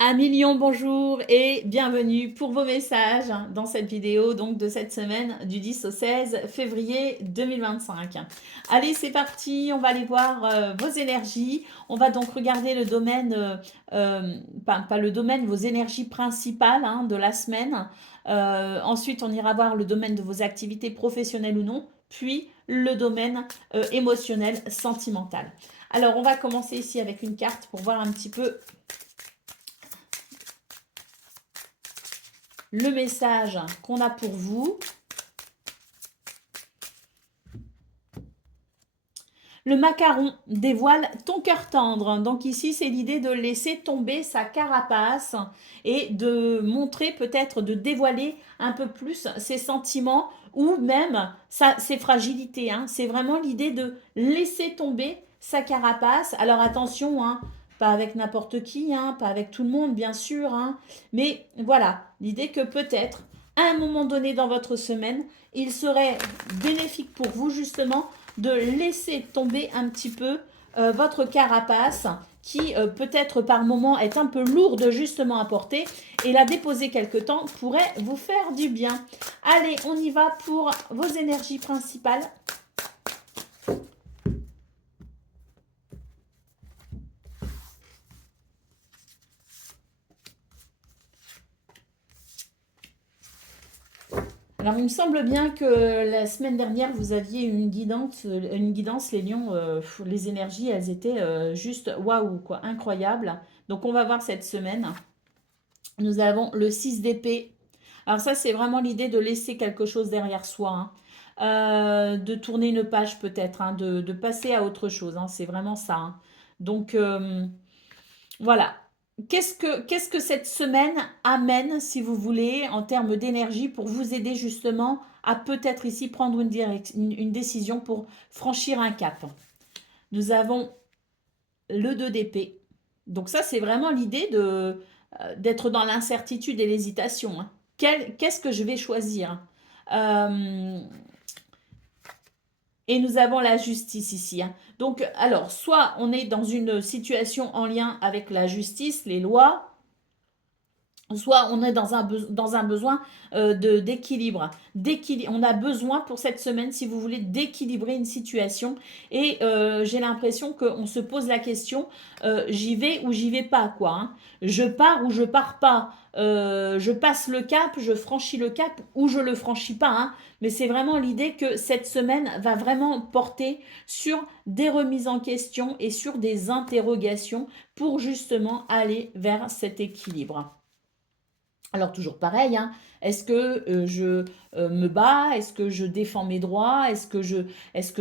Un million, bonjour et bienvenue pour vos messages dans cette vidéo donc de cette semaine du 10 au 16 février 2025. Allez, c'est parti, on va aller voir vos énergies. On va donc regarder le domaine, pas le domaine, vos énergies principales de la semaine. Ensuite, on ira voir le domaine de vos activités professionnelles ou non, puis le domaine émotionnel, sentimental. Alors, on va commencer ici avec une carte pour voir un petit peu le message qu'on a pour vous. Le macaron dévoile ton cœur tendre. Donc ici, c'est l'idée de laisser tomber sa carapace et de montrer peut-être, de dévoiler un peu plus ses sentiments ou même ses fragilités. C'est vraiment l'idée de laisser tomber sa carapace. Alors attention, pas avec n'importe qui, pas avec tout le monde, bien sûr. Mais voilà, l'idée que peut-être, à un moment donné dans votre semaine, il serait bénéfique pour vous justement de laisser tomber un petit peu votre carapace qui peut-être par moment est un peu lourde justement à porter et la déposer quelque temps pourrait vous faire du bien. Allez, on y va pour vos énergies principales. Alors, il me semble bien que la semaine dernière, vous aviez une guidance les lions, les énergies, elles étaient juste waouh, quoi, incroyables. Donc, on va voir cette semaine. Nous avons le 6 d'épée. Alors ça, c'est vraiment l'idée de laisser quelque chose derrière soi, de tourner une page peut-être, de passer à autre chose. C'est vraiment ça. Donc voilà. Qu'est-ce que cette semaine amène, si vous voulez, en termes d'énergie pour vous aider justement à peut-être ici prendre une décision pour franchir un cap. Nous avons le 2 d'épée. Donc ça, c'est vraiment l'idée d'être dans l'incertitude et l'hésitation. Qu'est-ce que je vais choisir? Euh, et nous avons la justice ici. Donc, alors, soit on est dans une situation en lien avec la justice, les lois, soit on est dans un besoin d'équilibre. On a besoin pour cette semaine, si vous voulez, d'équilibrer une situation. Et j'ai l'impression qu'on se pose la question, j'y vais ou j'y vais pas, quoi. Je pars ou je pars pas. Je passe le cap, je franchis le cap ou je le franchis pas. Mais c'est vraiment l'idée que cette semaine va vraiment porter sur des remises en question et sur des interrogations pour justement aller vers cet équilibre. Alors toujours pareil, est-ce que je me bats? Est-ce que je défends mes droits? Est-ce que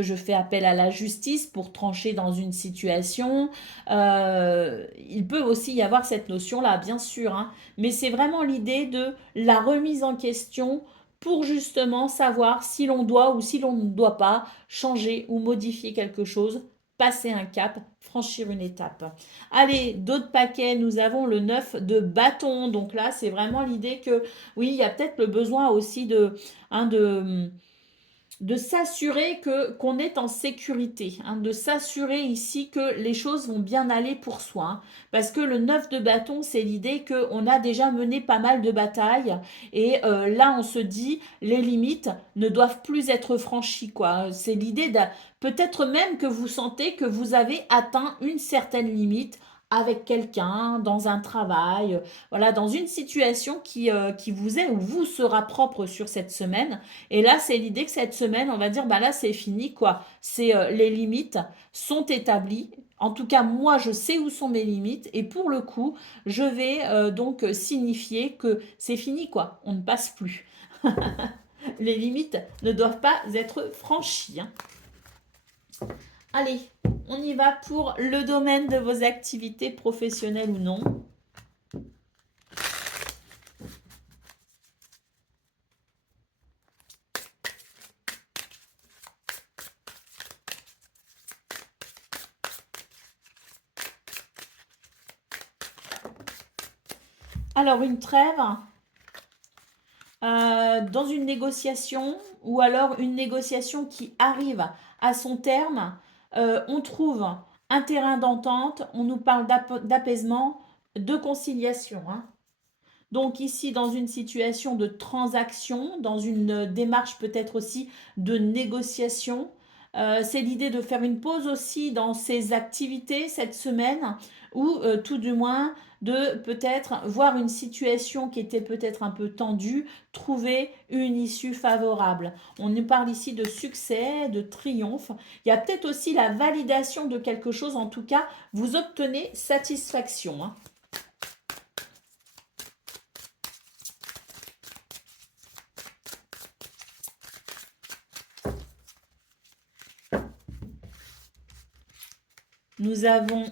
je fais appel à la justice pour trancher dans une situation? Il peut aussi y avoir cette notion-là, bien sûr, mais c'est vraiment l'idée de la remise en question pour justement savoir si l'on doit ou si l'on ne doit pas changer ou modifier quelque chose, passer un cap, franchir une étape. Allez, d'autres paquets, nous avons le 9 de bâton. Donc là, c'est vraiment l'idée que, oui, il y a peut-être le besoin aussi de s'assurer qu'on est en sécurité, de s'assurer ici que les choses vont bien aller pour soi. Parce que le 9 de bâton, c'est l'idée qu'on a déjà mené pas mal de batailles. Et là, on se dit, les limites ne doivent plus être franchies, quoi. C'est l'idée de peut-être même que vous sentez que vous avez atteint une certaine limite avec quelqu'un, dans un travail, voilà, dans une situation qui vous est ou vous sera propre sur cette semaine. Et là, c'est l'idée que cette semaine, on va dire, bah là, c'est fini, quoi. C'est les limites sont établies. En tout cas, moi, je sais où sont mes limites. Et pour le coup, je vais donc signifier que c'est fini, quoi. On ne passe plus. Les limites ne doivent pas être franchies. Allez, on y va pour le domaine de vos activités professionnelles ou non. Alors, une trêve, dans une négociation ou alors une négociation qui arrive à son terme, on trouve un terrain d'entente, on nous parle d'apaisement, de conciliation, hein. Donc ici, dans une situation de transaction, dans une démarche peut-être aussi de négociation, c'est l'idée de faire une pause aussi dans ces activités cette semaine, ou tout du moins de peut-être voir une situation qui était peut-être un peu tendue, trouver une issue favorable. On nous parle ici de succès, de triomphe. Il y a peut-être aussi la validation de quelque chose. En tout cas, vous obtenez satisfaction, hein. Nous avons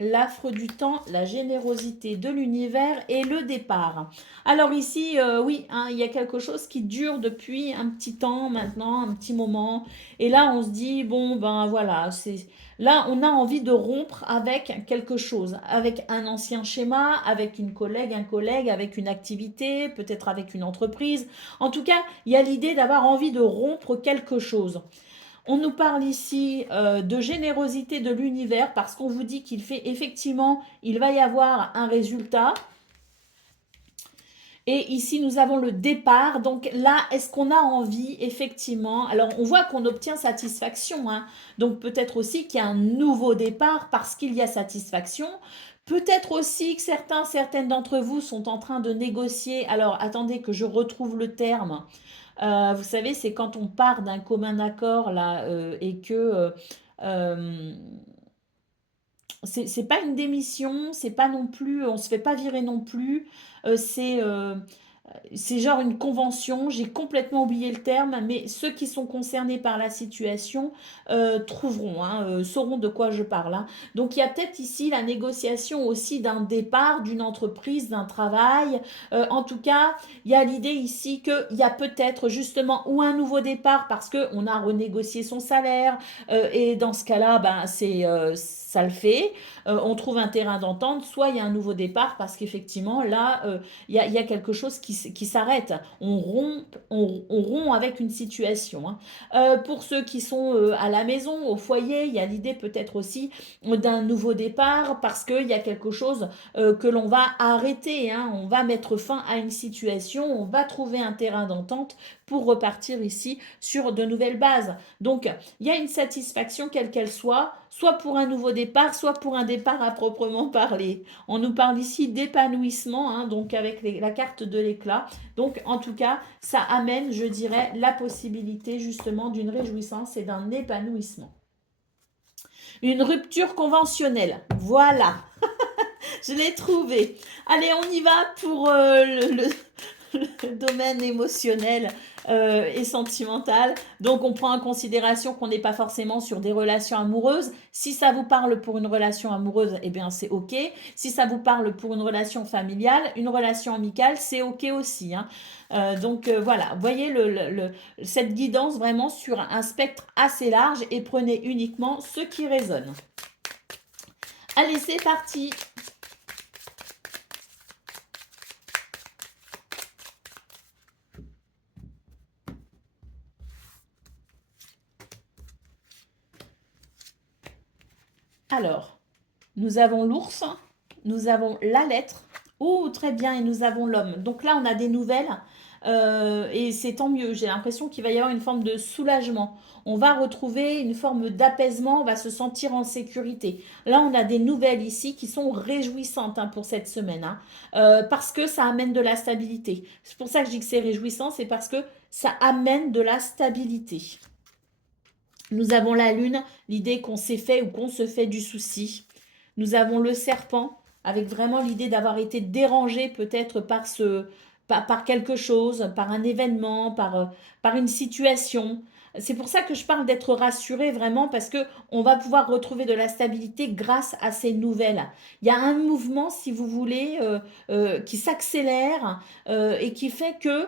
l'affre du temps, la générosité de l'univers et le départ. Alors ici, oui, hein, il y a quelque chose qui dure depuis un petit temps maintenant, un petit moment. Et là, on se dit, bon, ben voilà, c'est... Là, on a envie de rompre avec quelque chose, avec un ancien schéma, avec une collègue, un collègue, avec une activité, peut-être avec une entreprise. En tout cas, il y a l'idée d'avoir envie de rompre quelque chose. On nous parle ici de générosité de l'univers parce qu'on vous dit qu'il fait effectivement, il va y avoir un résultat. Et ici, nous avons le départ. Donc là, est-ce qu'on a envie, effectivement? Alors, on voit qu'on obtient satisfaction, hein. Donc peut-être aussi qu'il y a un nouveau départ parce qu'il y a satisfaction. Peut-être aussi que certaines d'entre vous sont en train de négocier. Alors, attendez que je retrouve le terme. Vous savez, c'est quand on part d'un commun accord là et que euh, c'est pas une démission, c'est pas non plus, on se fait pas virer non plus. C'est genre une convention, j'ai complètement oublié le terme, mais ceux qui sont concernés par la situation trouveront, hein, sauront de quoi je parle, hein. Donc il y a peut-être ici la négociation aussi d'un départ d'une entreprise, d'un travail. En tout cas, il y a l'idée ici qu'il y a peut-être justement ou un nouveau départ parce qu'on a renégocié son salaire, et dans ce cas-là, ben, ça le fait. On trouve un terrain d'entente, soit il y a un nouveau départ parce qu'effectivement, là, il y a quelque chose qui s'arrête. On rompt avec une situation, hein. Pour ceux qui sont à la maison, au foyer, il y a l'idée peut-être aussi d'un nouveau départ parce qu'il y a quelque chose que l'on va arrêter, hein. On va mettre fin à une situation, on va trouver un terrain d'entente pour repartir ici sur de nouvelles bases. Donc, il y a une satisfaction quelle qu'elle soit pour un nouveau départ, soit pour un départ à proprement parler. On nous parle ici d'épanouissement, hein, donc avec la carte de l'éclat. Donc, en tout cas, ça amène, je dirais, la possibilité justement d'une réjouissance et d'un épanouissement. Une rupture conventionnelle. Voilà, je l'ai trouvé. Allez, on y va pour le domaine émotionnel et sentimental. Donc, on prend en considération qu'on n'est pas forcément sur des relations amoureuses. Si ça vous parle pour une relation amoureuse, eh bien, c'est OK. Si ça vous parle pour une relation familiale, une relation amicale, c'est OK aussi, hein. Donc, voilà, voyez cette guidance vraiment sur un spectre assez large et prenez uniquement ce qui résonne. Allez, c'est parti! Alors, nous avons l'ours, nous avons la lettre. Oh, très bien, et nous avons l'homme. Donc là, on a des nouvelles et c'est tant mieux. J'ai l'impression qu'il va y avoir une forme de soulagement. On va retrouver une forme d'apaisement, on va se sentir en sécurité. Là, on a des nouvelles ici qui sont réjouissantes, hein, pour cette semaine, hein, parce que ça amène de la stabilité. C'est pour ça que je dis que c'est réjouissant, c'est parce que ça amène de la stabilité. Nous avons la lune, l'idée qu'on s'est fait ou qu'on se fait du souci. Nous avons le serpent, avec vraiment l'idée d'avoir été dérangé peut-être par quelque chose, par un événement, par une situation. C'est pour ça que je parle d'être rassuré vraiment parce que on va pouvoir retrouver de la stabilité grâce à ces nouvelles. Il y a un mouvement, si vous voulez, qui s'accélère et qui fait que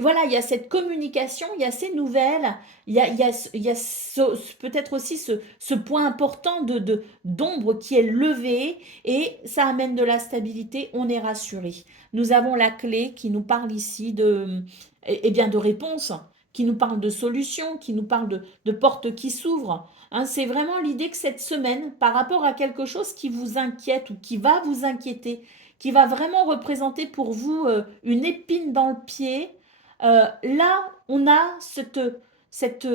voilà, il y a cette communication, il y a ces nouvelles, il y a peut-être aussi ce point important d'ombre qui est levé et ça amène de la stabilité, on est rassuré. Nous avons la clé qui nous parle ici de, bien, de réponse, qui nous parle de solutions, qui nous parle de portes qui s'ouvrent. Hein. C'est vraiment l'idée que cette semaine, par rapport à quelque chose qui vous inquiète ou qui va vous inquiéter, qui va vraiment représenter pour vous une épine dans le pied, là, on a cette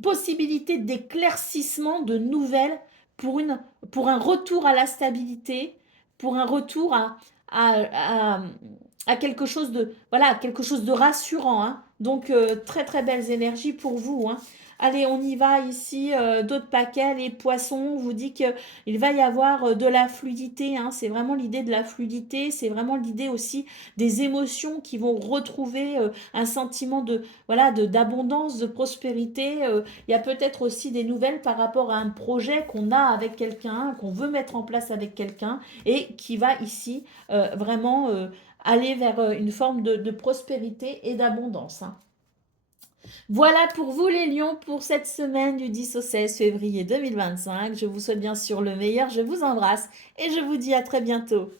possibilité d'éclaircissement de nouvelles pour, pour un retour à la stabilité, pour un retour à, à- à quelque chose de, voilà, quelque chose de rassurant. Hein. Donc, très très belles énergies pour vous. Hein. Allez, on y va ici. D'autres paquets, les poissons, on vous dit qu'il va y avoir de la fluidité. Hein. C'est vraiment l'idée de la fluidité. C'est vraiment l'idée aussi des émotions qui vont retrouver un sentiment de, voilà, d'abondance, de prospérité. Il y a peut-être aussi des nouvelles par rapport à un projet qu'on a avec quelqu'un, qu'on veut mettre en place avec quelqu'un et qui va ici vraiment aller vers une forme de prospérité et d'abondance. Hein. Voilà pour vous les lions pour cette semaine du 10 au 16 février 2025. Je vous souhaite bien sûr le meilleur, je vous embrasse et je vous dis à très bientôt.